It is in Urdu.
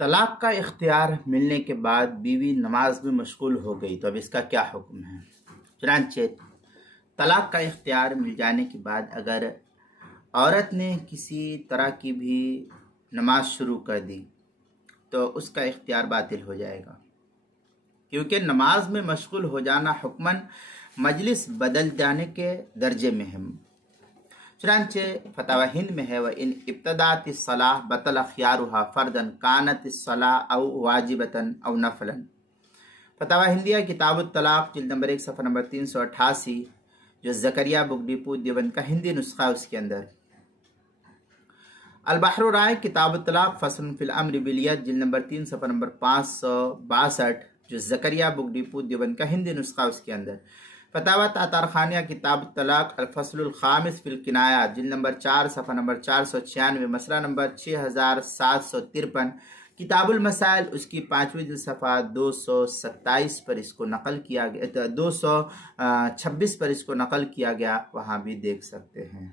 طلاق کا اختیار ملنے کے بعد بیوی نماز میں مشغول ہو گئی تو اب اس کا کیا حکم ہے؟ چنانچہ طلاق کا اختیار مل جانے کے بعد اگر عورت نے کسی طرح کی بھی نماز شروع کر دی تو اس کا اختیار باطل ہو جائے گا، کیونکہ نماز میں مشغول ہو جانا حکماً مجلس بدل جانے کے درجے میں ہے۔ چنانچہ فتاوی ہند میں ہے وَإِنْ ابتدأت الصلاة بطل خيارها فردا كانت الصلاة او واجبتا او نفلا۔ فتاوی ہندیہ کتاب الطلاق جلد نمبر 1 صفحہ نمبر 388، جو زکریہ بک ڈپو دیوبند کا ہندی نسخہ اس کے اندر۔ البحر الرائق کتاب الطلاق فصل فی الامر بالید جلد نمبر 3 صفحہ نمبر 562، جو زکریہ بک ڈپو دیوبند کا ہندی نسخہ اس کے اندر۔ فتاوی تاتار خانیہ کتاب الطلاق الفصل الخامس فی الکنایات جلد نمبر 4 صفحہ نمبر 496، مسئلہ نمبر 6753۔ کتاب المسائل اس کی 5ویں جلد صفحہ 227 پر اس کو نقل کیا گیا، 226 پر اس کو نقل کیا گیا، وہاں بھی دیکھ سکتے ہیں۔